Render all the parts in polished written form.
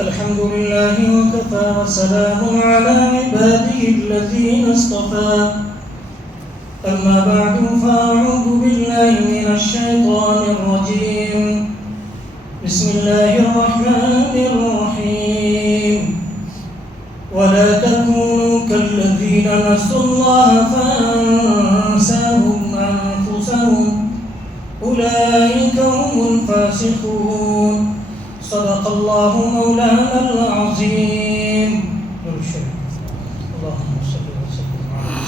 الحمد لله وكفى وسلام على عباده الذين اصطفى أما بعد فأعوذ بالله من الشيطان الرجيم بسم الله الرحمن الرحيم ولا تكونوا كالذين نسوا الله فأنساهم أنفسهم أولئك هم الفاسقون صدق الله مولانا العظيم. اللهم صل وسلم على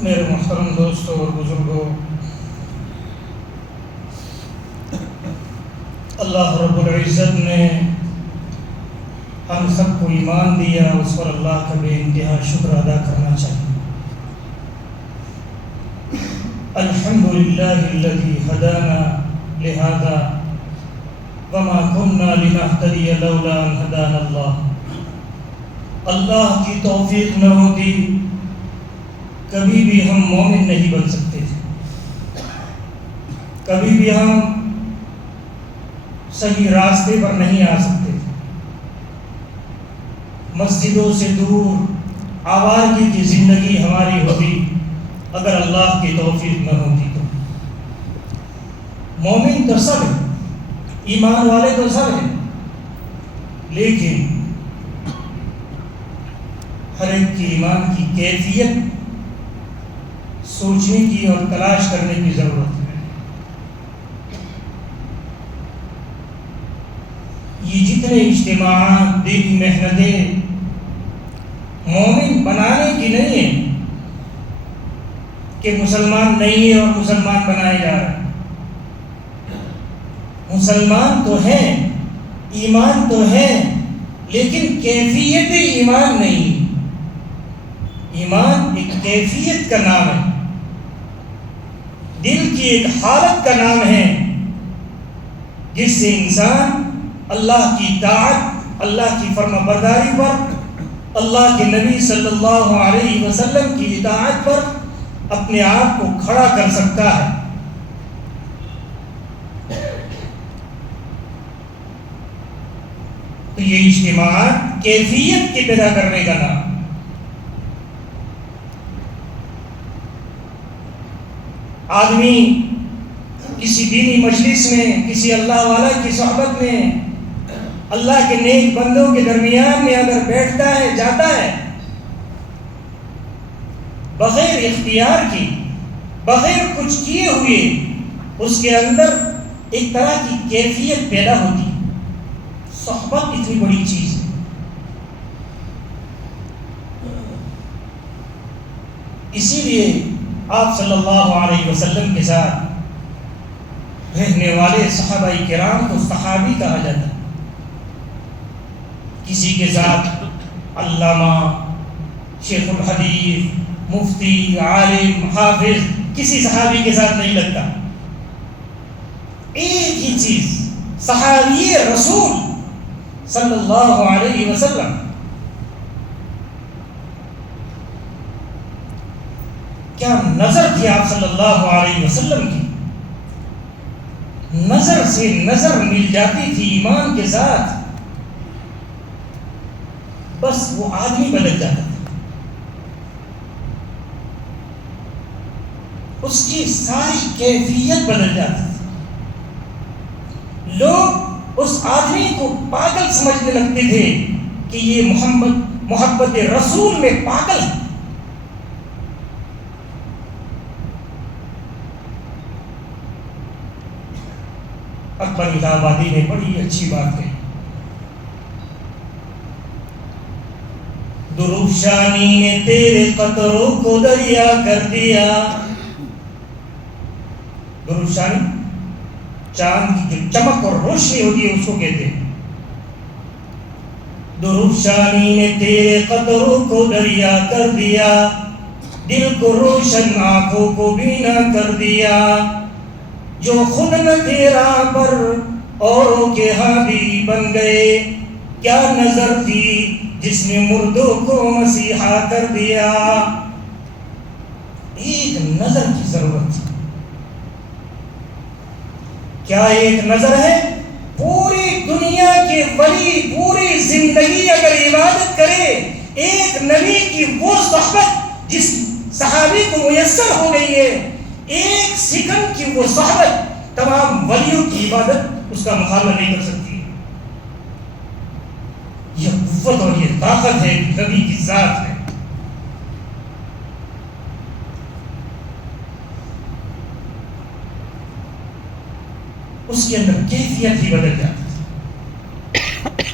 میرے محترم دوستوں اور بزرگوں، اللہ رب العزت نے ہم سب کو ایمان دیا، اس پر اللہ کا بے انتہا شکر ادا کرنا چاہیے۔ الحمدللہ الذی ہدانا لہذا وما كنا لنہتدی لولا ان ہدانا اللہ۔ اللہ کی توفیق نہ ہوتی کبھی بھی ہم مومن نہیں بن سکتے تھے، کبھی بھی ہم صحیح راستے پر نہیں آ سکتے تھے، مسجدوں سے دور آوارگی کی زندگی ہماری ہوتی اگر اللہ کی توفیق نہ ہوتی تو۔ مومن تو سب ہے، ایمان والے تو سب ہیں، لیکن ہر ایک کی ایمان کی کیفیت سوچنے کی اور تلاش کرنے کی ضرورت ہے۔ یہ جتنے اجتماعات، دینی محنتیں مومن بنانے کی نہیں ہیں کہ مسلمان نہیں ہے اور مسلمان بنائے جا رہے ہیں۔ مسلمان تو ہیں، ایمان تو ہے، لیکن کیفیت ایمان نہیں۔ ایمان ایک کیفیت کا نام ہے، دل کی ایک حالت کا نام ہے جس سے انسان اللہ کی اطاعت، اللہ کی فرما برداری پر، اللہ کے نبی صلی اللہ علیہ وسلم کی اطاعت پر اپنے آپ کو کھڑا کر سکتا ہے۔ تو یہ اجتماعات کیفیت کے پیدا کرنے کا نام۔ آدمی کسی دینی مجلس میں، کسی اللہ والا کی صحبت میں، اللہ کے نیک بندوں کے درمیان میں اگر بیٹھتا ہے، جاتا ہے، بغیر اختیار کی، بغیر کچھ کیے ہوئے اس کے اندر ایک طرح کی کیفیت پیدا ہوتی ہے۔ صحبت اتنی بڑی چیز ہے۔ اسی لیے آپ صلی اللہ علیہ وسلم کے ساتھ رہنے والے صحابہ کرام کو صحابی کہا جاتا ہے۔ کسی کے ساتھ علامہ، شیخ الحدیث، مفتی، عالم، حافظ کسی صحابی کے ساتھ نہیں لگتا۔ ایک ہی چیز، صحابی رسول صلی اللہ علیہ وسلم۔ کیا نظر تھی آپ صلی اللہ علیہ وسلم کی، نظر سے نظر مل جاتی تھی ایمان کے ساتھ، بس وہ آدمی بدل جاتا تھا، اس کی ساری کیفیت بدل جاتی تھی۔ لوگ اس آدمی کو پاگل سمجھنے لگتے تھے کہ یہ محبت رسول میں پاگل ہے۔ اکبر الہ آبادی نے بڑی اچھی بات کہی، درفشانی نے تیرے قطروں کو دریا کر دیا۔ درفشانی چاند کی جو چمک اور روشنی ہوتی ہے اس کو کہتے ہیں۔ درفشانی نے تیرے قطروں کو دریا کر دیا، دل کو روشن آنکھوں کو بینا کر دیا۔ جو خود نہ تیرا پر اوروں کے ہادی بن گئے، کیا نظر تھی جس نے مردوں کو مسیحا کر دیا۔ ایک نظر کی ضرورت تھی، کیا ایک نظر ہے؟ پوری دنیا کے ولی پوری زندگی اگر عبادت کرے، ایک نبی کی وہ صحبت جس صحابی کو میسر ہو گئی ہے، ایک سیکنڈ کی وہ صحبت تمام ولیوں کی عبادت اس کا مقابلہ نہیں کر سکتی۔ یہ قوت اور یہ طاقت ہے نبی کی ذات ہے۔ اس کے اندر کیفیت ہی بدل جاتی تھی۔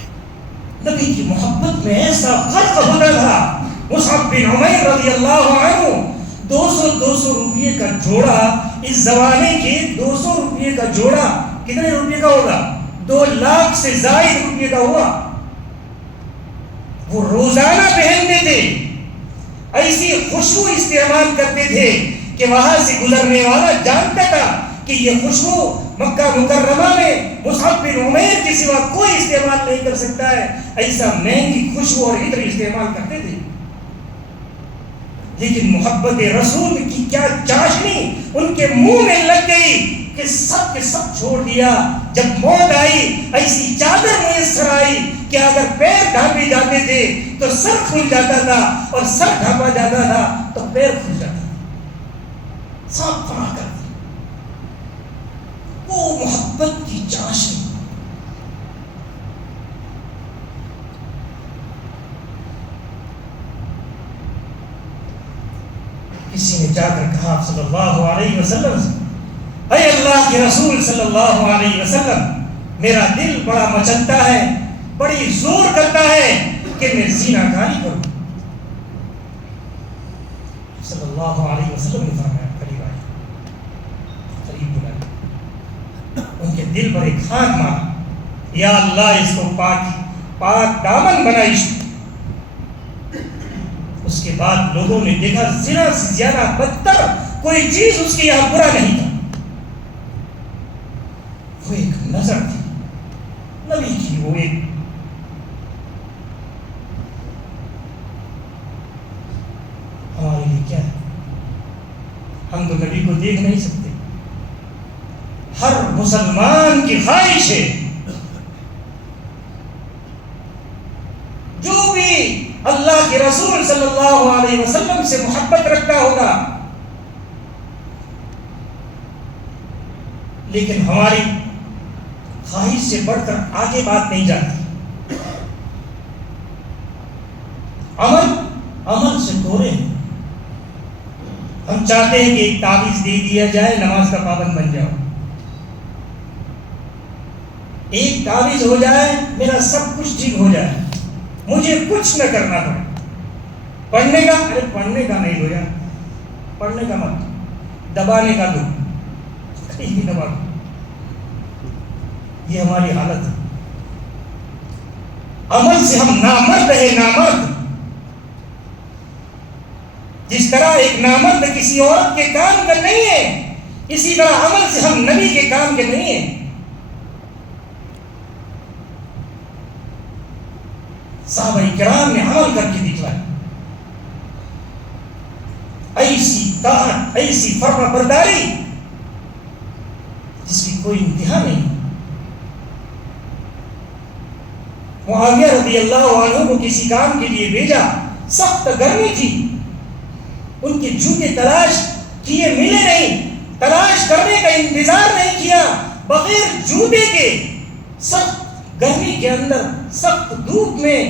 نبی کی محبت میں ایسا فرق ہوتا تھا۔ مصعب بن عمیر رضی اللہ عنہ 200 روپے کا جوڑا، اس زمانے کے 200 روپے کا جوڑا کتنے روپے کا ہوگا؟ 2 لاکھ سے زائد روپے کا ہوا۔ وہ روزانہ پہنتے تھے، ایسی خوشبو استعمال کرتے تھے کہ وہاں سے گزرنے والا جانتا تھا کہ یہ خوشبو مکہ مکرمہ میں مصعب بن عمیر کے سوا کوئی استعمال نہیں کر سکتا ہے، ایسا مہنگی خوشبو اور عطر استعمال کرتے تھے۔ لیکن محبت رسول کی کیا چاشنی ان کے منہ میں لگ گئی کہ سب کے سب چھوڑ دیا۔ جب موت آئی ایسی چادر میسر آئی کہ اگر پیر ڈھانپے جاتے تھے تو سر کھل جاتا تھا، اور سر ڈھانپا جاتا تھا تو پیر کھل جاتا تھا۔ سب فنا کر دی وہ محبت کی چاشنی۔ کسی نے جا کر کہا صلی اللہ علیہ وسلم سے، اے اللہ کے رسول صلی اللہ علیہ وسلم، میرا دل بڑا مچلتا ہے، بڑی زور کرتا ہے کہ میں زنا کاری کروں۔ صلی اللہ علیہ وسلم نے فرمایا قریب آئے، قریب بلائے، ان کے دل پر ایک ہاتھ مارا، یا اللہ اس کو پاک دامن بنائش۔ اس کے بعد لوگوں نے دیکھا زنا سے زیادہ بدتر کوئی چیز اس کے یہاں برا نہیں تھا۔ وہ ایک نظر تھی نبی کی، وہ ایک ہمارے لیے کیا ہے؟ ہم تو نبی کو دیکھ نہیں سکتے۔ ہر مسلمان کی خواہش ہے جو بھی اللہ کے رسول صلی اللہ علیہ وسلم سے محبت رکھتا ہوگا، لیکن ہماری خواہش سے بڑھ کر آگے بات نہیں جاتی۔ عمل سے دورے ہیں۔ ہم چاہتے ہیں کہ ایک تعویذ دے دیا جائے، نماز کا پابند بن جاؤ، ایک تعویذ ہو جائے، میرا سب کچھ ٹھیک ہو جائے، مجھے کچھ نہ کرنا پڑے۔ پڑھنے کا، ارے پڑھنے کا نہیں ہو جائے، پڑھنے کا مت، دبانے کا دو، کہیں بھی دبا دو۔ یہ ہماری حالت ہے۔ عمل سے ہم نامرد ہیں، نامرد۔ جس طرح ایک نامرد کسی عورت کے کام کا نہیں ہے، اسی طرح عمل سے ہم نبی کے کام کے نہیں ہیں۔ صحابہ کرام نے عمل کر کے دکھلایا، ایسی طاعت، ایسی فرما برداری جس کی کوئی انتہا نہیں۔ معاویہ رضی اللہ عنہ کو کسی کام کے لیے بھیجا، سخت گرمی تھی، ان کے جوتے تلاش کیے، ملے نہیں، تلاش کرنے کا انتظار نہیں کیا، بغیر جوتے کے سخت گرمی کے اندر، سخت دھوپ میں،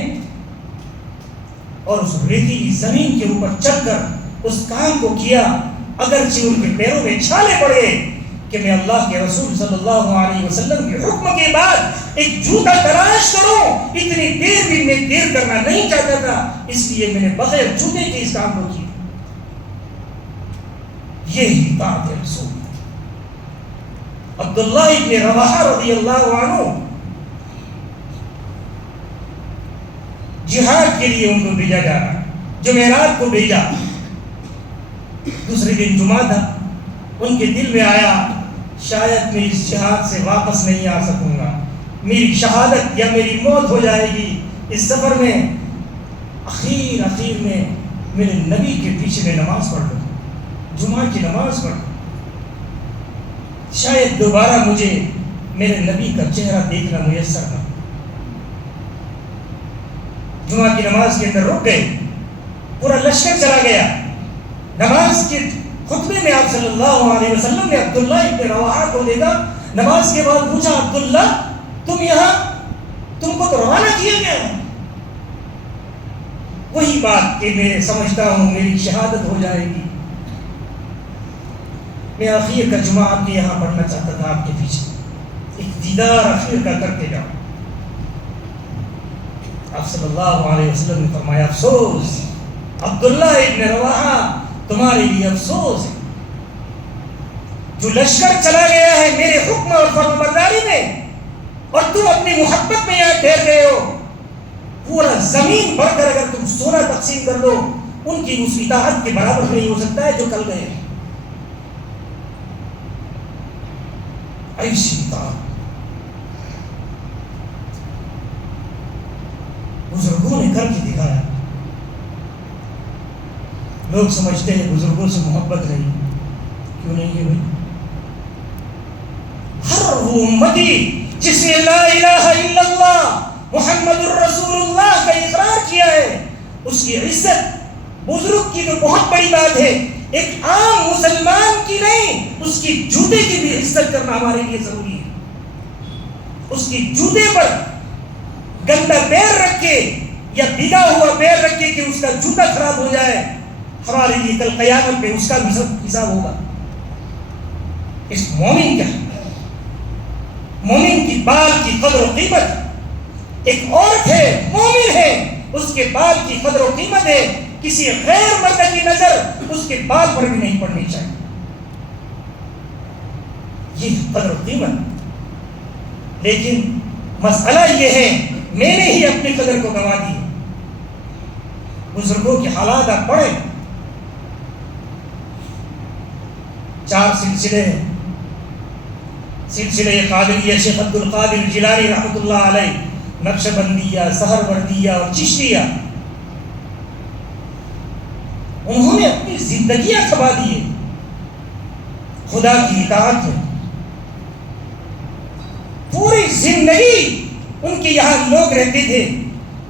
اور اس ریتیلی زمین کے اوپر چل کر اس کام کو کیا، اگرچہ ان کے پیروں میں چھالے پڑے کہ میں اللہ کے رسول صلی اللہ علیہ وسلم کے حکم کے بعد ایک جوتا تلاش کروں، اتنی دیر بھی میں دیر کرنا نہیں چاہتا تھا، اس لیے میں نے بغیر جوتے کے اس کام کو کیا۔ یہی طاعت رسول۔ عبداللہ ابن رواحہ رضی اللہ عنہ جہاد کے لیے ان کو بھیجا جا رہا، جمعرات کو بھیجا، دوسرے دن جمعہ تھا، ان کے دل میں آیا شاید میں اس جہاد سے واپس نہیں آ سکوں گا، میری شہادت یا میری موت ہو جائے گی اس سفر میں، اخیر میں میرے نبی کے پیچھے میں نماز پڑھ لوں، جمعہ کی نماز پڑھ لوں، شاید دوبارہ مجھے میرے نبی کا چہرہ دیکھنا میسر نہ. جمعہ کی نماز کے اندر رک گئے, پورا لشکر چلا گیا. نماز کے خطبے میں آپ صلی اللہ علیہ وسلم نے عبداللہ ابن رواحہ کو دیکھا. نماز کے بعد پوچھا, عبداللہ تم یہاں, تم کو تو روانہ کیا گیا ہے. وہی بات کہ میں سمجھتا ہوں میری شہادت ہو جائے گی. میں اخیر کا جمعہ آپ کے یہاں پڑھنا چاہتا تھا, آپ کے پیچھے ایک دیدار اخیر کا کرتے جاؤ. آپ صلی اللہ علیہ وسلم نے فرمایا, افسوس عبداللہ ابن رواحہ, تمہارے لیے افسوس ہے. جو لشکر چلا گیا ہے میرے حکم اور فرمانبرداری میں, اور تم اپنی محبت میں یہاں ٹھہر گئے ہو. پورا زمین بھر کر اگر تم سونا تقسیم کر دو, ان کی اس اطاعت کے برابر نہیں ہو سکتا ہے جو کل گئے. ایسی اطاعت بزرگوں نے کر کے دکھایا. لوگ سمجھتے ہیں بزرگوں سے محبت نہیں, کیوں نہیں ہے بھائی؟ ہر وہ امتی جس نے لا الہ الا اللہ محمد الرسول اللہ کا اقرار کیا ہے, اس کی عزت بزرگ کی تو بہت بڑی بات ہے, ایک عام مسلمان کی نہیں, اس کی جوتے کی بھی عزت کرنا ہمارے لیے ضروری ہے. اس کی جوتے پر گندا پیر رکھ کے یا بھیگا ہوا پیر رکھ کے کہ اس کا جوتا خراب ہو جائے, ہمارے لیے کل قیامت میں اس کا بھی حساب ہوگا. اس مومن کیا, مومن کی بال کی قدر و قیمت, ایک عورت ہے مومن ہے, اس کے بال کی قدر و قیمت ہے. کسی غیر مرد کی نظر اس کے بال پر بھی نہیں پڑنی چاہیے. یہ قدر و قیمت. لیکن مسئلہ یہ ہے, میں نے ہی اپنی قدر کو گنوا دی. بزرگوں کے حالات آپ پڑھیں, 4 سلسلے ہیں. سلسلہ قادریہ شیخ عبد القادر جیلانی رحمۃ اللہ علیہ, نقشبندیہ, سہروردیہ اور چشتیہ, انہوں نے اپنی زندگیاں کھپا دی خدا کی اطاعت میں. پوری زندگی ان کے یہاں لوگ رہتے تھے,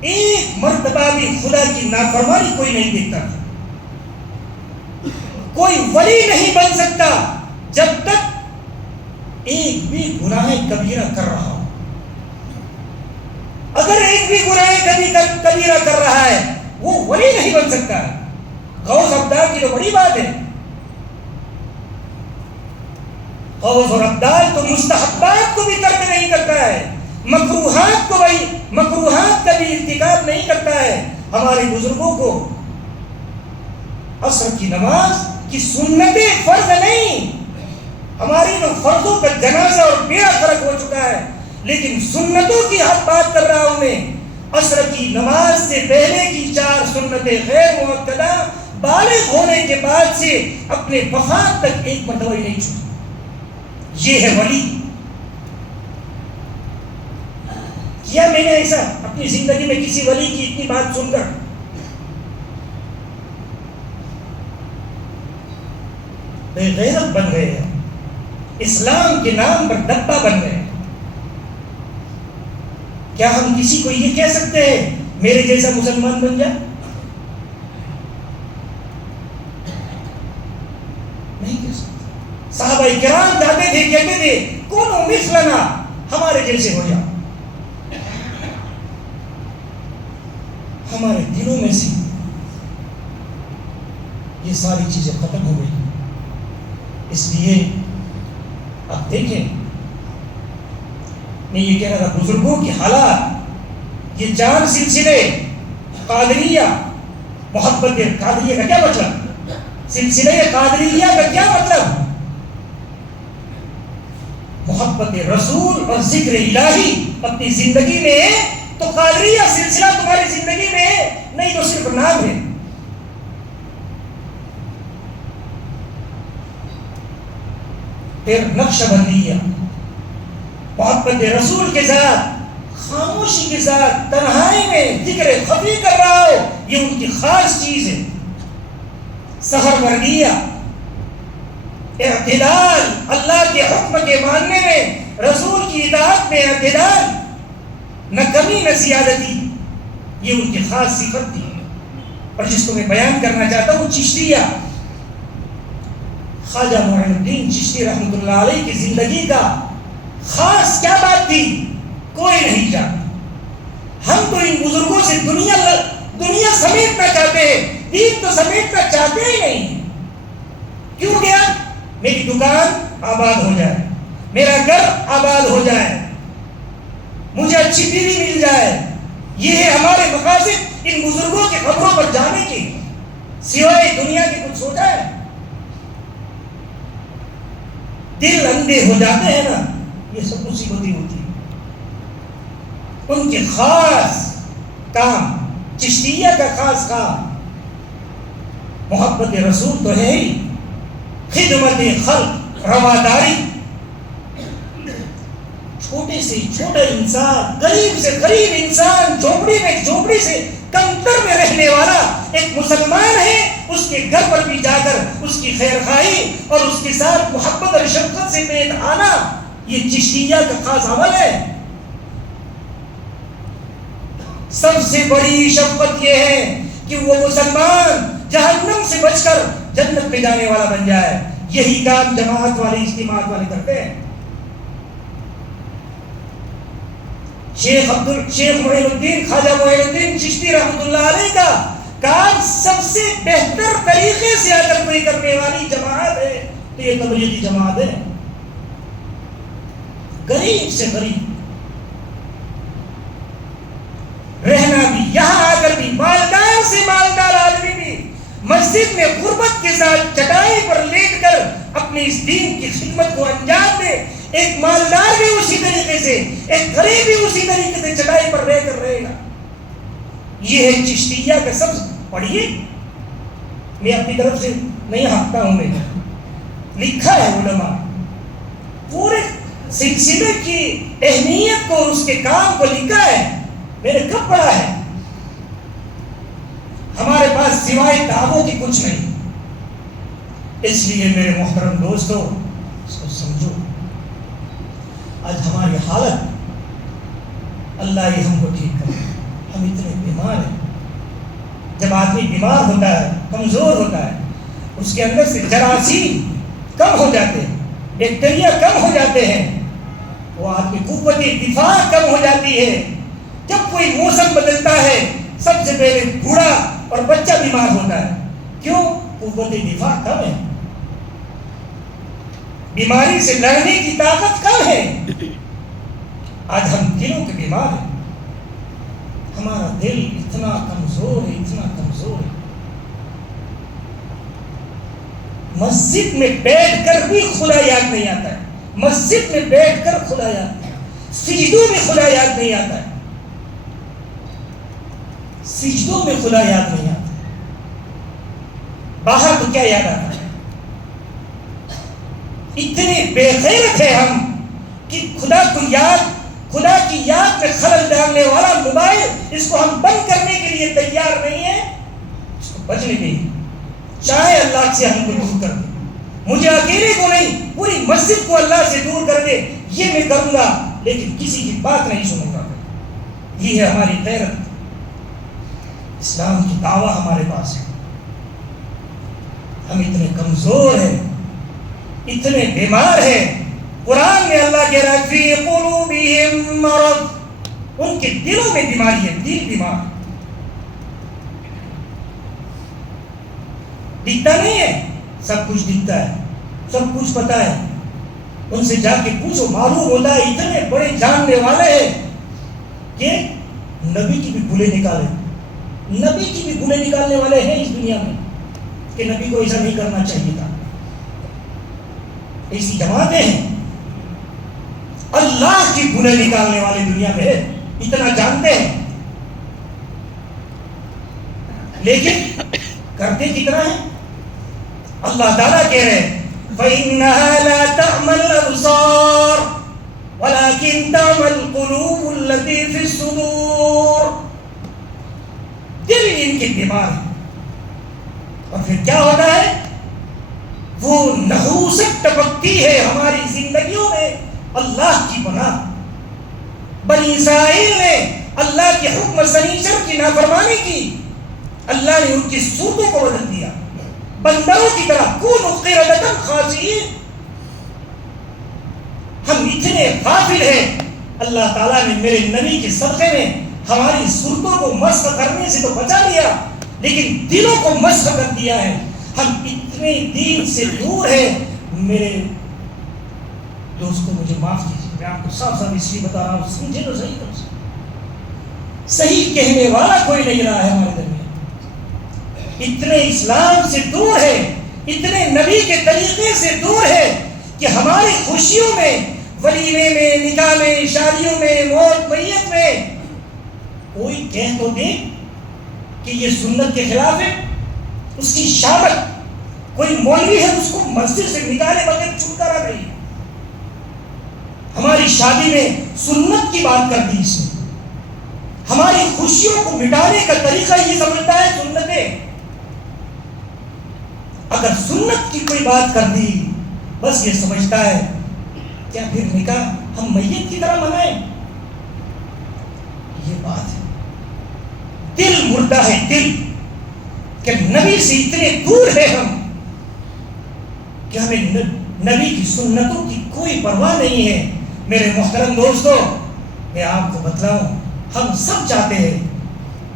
ایک مرتبہ بھی خدا کی نافرمانی کوئی نہیں دیکھتا تھا. کوئی ولی نہیں بن سکتا جب تک ایک بھی گناہ کبیرہ کر رہا ہو. اگر ایک بھی گناہ کبیرہ کر رہا ہے وہ ولی نہیں بن سکتا. غوث ابدال کی تو بڑی بات ہے. غوث اور ابدال تو مستحبات کو بھی ترک نہیں کرتا ہے, مکروہات کا بھی ارتکاب نہیں کرتا ہے. ہمارے بزرگوں کو عصر کی نماز کی سنتیں فرض نہیں, ہماری تو فرضوں کا جنازہ اور بیڑا غرق ہو چکا ہے, لیکن سنتوں کی بات کر رہا ہوں میں. عصر کی نماز سے پہلے کی 4 سنتیں غیر مؤکدہ بالغ ہونے کے بعد سے اپنے وفات تک ایک مرتبہ ہی نہیں چھوڑی. یہ ہے ولی. کیا میں نے ایسا اپنی زندگی میں کسی ولی کی اتنی بات سن کر بے غیرت بن گئے ہیں, اسلام کے نام پر دبا بن گئے. کیا ہم کسی کو یہ کہہ سکتے ہیں میرے جیسا مسلمان بن جا؟ نہیں کہہ سکتے. صحابہ کرام جاتے تھے, کہتے تھے کونوا مثلنا, ہمارے جیسے ہو جا. ہمارے دلوں میں سے یہ ساری چیزیں ختم ہو گئی. اس لیے آپ دیکھیں, میں یہ کہہ رہا تھا بزرگوں کی حالات, یہ 4 سلسلے قادریہ, محبت قادریہ کا کیا مطلب, سلسلہ قادریہ کا کیا مطلب, محبت رسول اور ذکر الہی اپنی زندگی میں ہے تو قادریہ سلسلہ تمہاری زندگی میں ہے, نہیں تو صرف نام ہے. پھر نقشبندیہ, محبت رسول کے ساتھ خاموشی کے ساتھ تنہائی میں ذکر خفی کر رہا ہو, یہ ان کی خاص چیز ہے. سہروردیہ, اعتدال, اللہ کے حکم کے ماننے میں رسول کی اطاعت میں اعتدال، نہ کمی نہ زیادتی، یہ ان کی خاص صفت تھی۔ اور جس کو میں بیان کرنا چاہتا ہوں چشتیہ، خواجہ معین الدین چشتی رحمۃ اللہ علیہ کی زندگی کا خاص کیا بات تھی کوئی نہیں جانتا۔ ہم تو ان بزرگوں سے دنیا سمیٹنا چاہتے ہیں، دین تو سمیٹنا چاہتے ہی نہیں۔ کیوں گیا؟ میری دکان آباد ہو جائے، میرا گھر آباد ہو جائے، مجھے اچھی بیوی مل جائے، یہ ہے ہمارے مقاصد ان بزرگوں کی خبروں پر جانے کی، سوائے دنیا کی کچھ سوچا ہے؟ دل اندھے ہو جاتے ہیں نا، یہ سب مصیبتیں ہوتی ہیں۔ ان کے خاص کام، چشتیہ کا خاص کام محبت رسول تو ہے ہی، خدمت خلق، رواداری۔ چھوٹے سے چھوٹا انسان، غریب سے غریب انسان، جھوپڑی سے کمتر میں رہنے والا ایک مسلمان ہے، اس کے گھر پر بھی جا کر اس کی خیر خواہی اور اس کے ساتھ محبت اور شفقت سے پیش آنا، یہ چشتیہ کا خاص عمل ہے۔ سب سے بڑی شفقت یہ ہے کہ وہ مسلمان جہنم سے بچ کر جنت میں جانے والا بن جائے۔ یہی کام جماعت والے، اجتماعات والے کرتے ہیں۔ شیخ معین الدین، خواجہ معین الدین چشتی رحمۃ اللہ علیہ کا کام سب سے بہتر طریقے سے اگر کوئی کرنے والی جماعت ہے تو یہ تبلیغی جماعت ہے۔ غریب سے غریب رہنا بھی، یہاں آ کر بھی، مالدار سے مالدار آدمی بھی مسجد میں غربت کے ساتھ چٹائی پر لیٹ کر اپنے اس دین کی خدمت کو انجام دے۔ ایک مالدار بھی اسی طریقے سے، ایک غریب بھی اسی طریقے سے چٹائی پر رہ کر رہے گا۔ یہ ہے چشتیہ کا سب۔ پڑھیے، میں اپنی طرف سے نہیں ہانکتا ہوں، میں لکھا ہے علماء پورے سلسلے کی اہمیت کو اور اس کے کام کو لکھا ہے، میں نے کب پڑھا ہے؟ ہمارے پاس سوائے کتابوں کی کچھ نہیں۔ اس لیے میرے محترم دوستو، اس کو سمجھو۔ آج ہماری حالت، اللہ ہی ہم کو ٹھیک کرے، ہم اتنے بیمار ہیں۔ جب آدمی بیمار ہوتا ہے، کمزور ہوتا ہے، اس کے اندر سے جراثیم کم ہو جاتے ہیں، بیکٹیریا کم ہو جاتے ہیں، وہ آدمی قوت دفاع کم ہو جاتی ہے۔ جب کوئی موسم بدلتا ہے، سب سے پہلے بوڑھا اور بچہ بیمار ہوتا ہے۔ کیوں؟ قوت دفاع کم ہے، بیماری سے لڑنے کی طاقت کم ہے۔ آج ہم دلوں کے بیمار ہیں، ہمارا دل اتنا کمزور ہے، اتنا کمزور ہے۔ مسجد میں بیٹھ کر بھی خدا یاد نہیں آتا ہے، مسجد میں بیٹھ کر خدا یاد نہیں آتا، سجدوں میں خدا یاد نہیں آتا ہے، سجدوں میں خدا یاد نہیں آتا۔ باہر تو کیا یاد آتا ہے؟ اتنے بے غیرت ہے ہم کہ خدا کی یاد میں خلل ڈالنے والا موبائل، اس کو ہم بند کرنے کے لیے تیار نہیں ہے، اس کو بچنے دیں، چاہے اللہ سے ہم کو دور کر دے، مجھے اکیلے کو نہیں، پوری مسجد کو اللہ سے دور کر دے، یہ میں کروں گا، لیکن کسی کی بات نہیں سنوں گا۔ یہ ہے ہماری غیرت، اسلام کی دعویٰ ہمارے پاس ہے۔ ہم اتنے کمزور ہیں، اتنے بیمار ہیں۔ قرآن میں اللہ کہہ رہا ہے فی قلوبہم مرض، ان کے دلوں میں بیماری ہے، دل بیمار۔ دکھتا نہیں ہے، سب کچھ دکھتا ہے، سب کچھ پتا ہے۔ ان سے جا کے پوچھو، معلوم ہوتا ہے اتنے بڑے جاننے والے ہیں کہ نبی کی بھی بھولے نکالے، نبی کی بھی بھولے نکالنے والے ہیں اس دنیا میں، کہ نبی کو ایسا نہیں کرنا چاہیے تھا۔ ایسی جماعتیں ہیں، اللہ کی بھولے نکالنے والے دنیا میں اتنا جانتے ہیں، لیکن کرتے کتنا ہے؟ اللہ تعالیٰ کہہ رہے ہیں فَإِنَّهَا لَا تَعْمَى الْأَبْصَارُ وَلَكِنْ تَعْمَى الْقُلُوبُ الَّتِي فِي الصُّدُورِ۔ دل ان کے بیمار ہے، اور پھر کیا ہوتا ہے؟ وہ نحوست ٹپکتی ہے ہماری زندگیوں میں، اللہ کی پناہ. بنی اسرائیل نے اللہ کے حکم سنیچر کی نافرمانی کی، اللہ نے ان کی صورتوں کو بدل دیا، بندروں کی طرح کونوا قردۃ خاسئین. ہم اتنے غافل ہیں، اللہ تعالیٰ نے میرے نبی کے صدقے میں ہماری صورتوں کو مسخ کرنے سے تو بچا لیا، لیکن دلوں کو مسخ کر دیا ہے. ہم اتنے دین سے دور ہیں. میرے دوستوں مجھے معاف کیجیے، میں آپ کو صاف صاف اس لیے بتا رہا ہوں، سمجھے تو صحیح طرح سے. صحیح کہنے والا کوئی نہیں رہا ہے ہمارے درمیان. اتنے اسلام سے دور ہے، اتنے نبی کے طریقے سے دور ہے کہ ہماری خوشیوں میں، ولیمے میں، نکاح میں، شادیوں میں، موت میت میں کوئی کہہ تو دے کہ یہ سنت کے خلاف ہے. اس کی شامت کوئی مولوی ہے اس کو مسجد سے نکالے بغیر چھٹکارا نہیں. ہماری شادی میں سنت کی بات کر دی اس نے. ہماری خوشیوں کو مٹانے کا طریقہ یہ سمجھتا ہے سنت ہے. اگر سنت کی کوئی بات کر دی بس یہ سمجھتا ہے کیا پھر نکاح ہم میت کی طرح منائیں؟ یہ بات ہے. دل مردہ ہے، دل کہ نبی سے اتنے دور ہے ہم کہ ہمیں نبی کی سنتوں کی کوئی پرواہ نہیں ہے. میرے محترم دوستو، میں آپ کو بتلاؤں، ہم سب چاہتے ہیں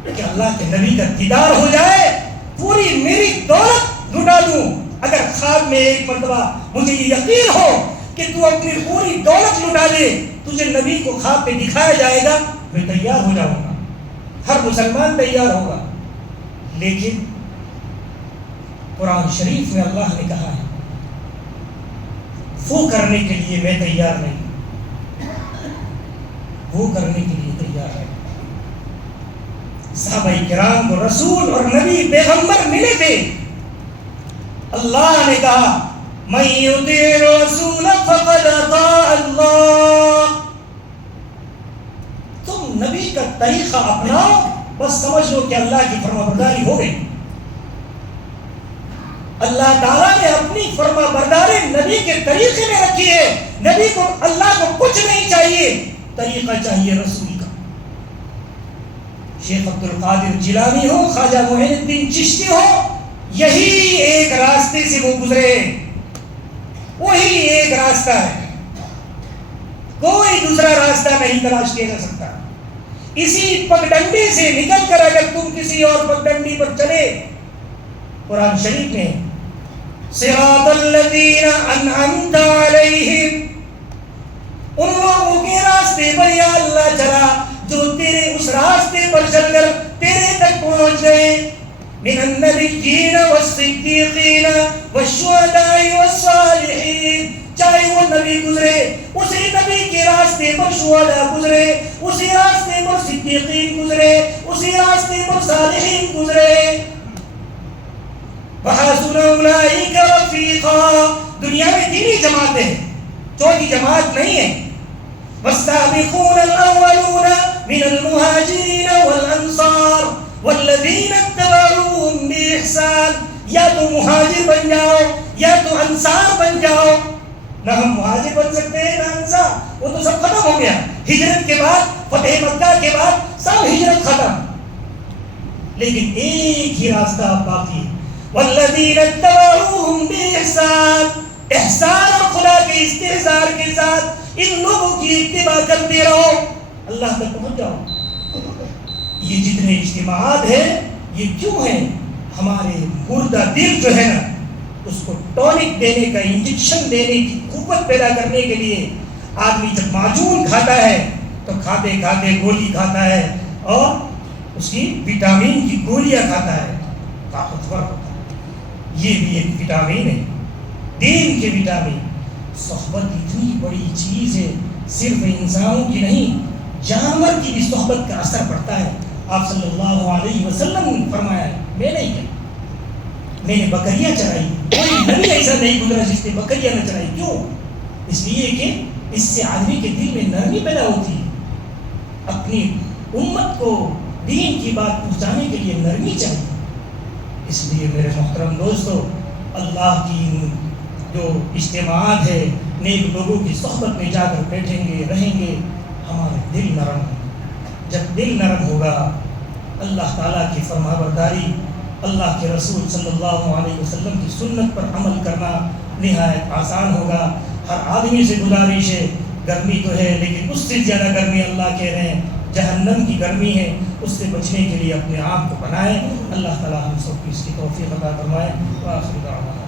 کہ اللہ کے نبی کا دیدار ہو جائے، پوری میری دولت لٹا دوں. اگر خواب میں ایک مرتبہ مجھے یہ یقین ہو کہ تو اپنی پوری دولت لٹا دے، تجھے نبی کو خواب میں دکھایا جائے گا، میں تیار ہو جاؤں گا. ہر مسلمان تیار ہوگا. لیکن قرآن شریف میں اللہ نے کہا ہے وہ کرنے کے لیے میں تیار نہیں، وہ کرنے کے لیے تیار ہے. صحابہ کرام کو رسول اور نبی پیغمبر ملے تھے. اللہ نے کہا من یطیع الرسول فقد اطاع اللہ. تم نبی کا طریقہ اپناؤ، بس سمجھ لو کہ اللہ کی فرما برداری ہو گئی. اللہ تعالیٰ نے اپنی فرما برداری نبی کے طریقے میں رکھی ہے. نبی کو، اللہ کو کچھ نہیں چاہیے، طریقہ چاہیے رسول کا. شیخ عبد القادر جیلانی ہو، خواجہ معین الدین چشتی ہو، یہی ایک راستے سے وہ گزرے، وہی ایک راستہ ہے، کوئی دوسرا راستہ نہیں تلاش کیا جا سکتا. اسی پگڈنڈی سے نکل کر اگر تم کسی اور پگڈنڈی پر چلے، قرآن شریف میں صراط الذین انعمت علیہم، ان لوگوں کے راستے پر یا اللہ چلا جو تیرے اس راستے پر چل کر تیرے تک پہنچ گئے. من النبیین والصدیقین والشہداء والصالحین. چاہے وہ نبی گزرے، اسی نبی کے راستے پر شہداء گزرے، اسی راستے پر صدیقین گزرے، اسی راستے پر صالحین گزرے. وَحَسُنَ أُولَٰئِكَ رَفِيقًا. دنیا میں تینی جماعتیں، چوتھی جماعت نہیں ہے. وَالسَّابِقُونَ الْأَوَّلُونَ مِنَ الْمُهَاجِرِينَ وَالْأَنصَارِ وَالَّذِينَ اتَّبَعُوهُم بِإِحْسَانٍ. یا تو مہاجر بن جاؤ یا تو انصار بن جاؤ. نہ ہم مہاجر بن سکتے ہیں نہ انصار، وہ تو سب ختم ہو گیا. ہجرت کے بعد، فتح مکہ کے بعد سب ہجرت ختم. لیکن ایک ہی راستہ باقی ہے، والذین اتبعوہم بإحسان. احسان اور خدا کے استحضار کے ساتھ ان لوگوں کی اتباع کرتے رہو، اللہ تک پہنچ جاؤ. یہ جتنے اجتماعات ہیں یہ کیوں ہیں؟ ہمارے مردہ دل جو ہے نا، اس کو ٹونک دینے کا، انجیکشن دینے کی قوت پیدا کرنے کے لیے. آدمی جب معجون کھاتا ہے تو کھاتے کھاتے گولی کھاتا ہے اور اس کی وٹامن کی گولیاں کھاتا ہے، طاقتور ہوتا ہے. یہ بھی ایک وٹامن ہے، دین کے وٹامن. صحبت اتنی بڑی چیز ہے، صرف انسانوں کی نہیں، جانور کی بھی صحبت کا اثر پڑتا ہے. آپ صلی اللہ علیہ وسلم نے فرمایا ہے، میں نہیں کہا، میں نے بکریاں چرائی، کوئی نبی ایسا نہیں گزرا جس نے بکریاں نہ چرائی. کیوں؟ اس لیے کہ اس سے آدمی کے دل میں نرمی پیدا ہوتی ہے. اپنی امت کو دین کی بات پہنچانے کے لیے نرمی چاہیے. اس لیے میرے محترم دوستو، اللہ کی جو اجتماعات ہے، نیک لوگوں کی صحبت میں جا کر بیٹھیں گے، رہیں گے، ہمارے دل نرم ہوں۔ جب دل نرم ہوگا، اللہ تعالیٰ کی فرما برداری، اللہ کے رسول صلی اللہ علیہ وسلم کی سنت پر عمل کرنا نہایت آسان ہوگا۔ ہر آدمی سے گزارش ہے، گرمی تو ہے لیکن اس سے زیادہ گرمی اللہ کہہ رہے ہیں جہنم کی گرمی ہے، اس سے بچنے کے لیے اپنے آپ کو بنائیں۔ اللہ تعالیٰ ہم سب کی اس کی توفیق عطا فرمائے۔ وآخر دعوانا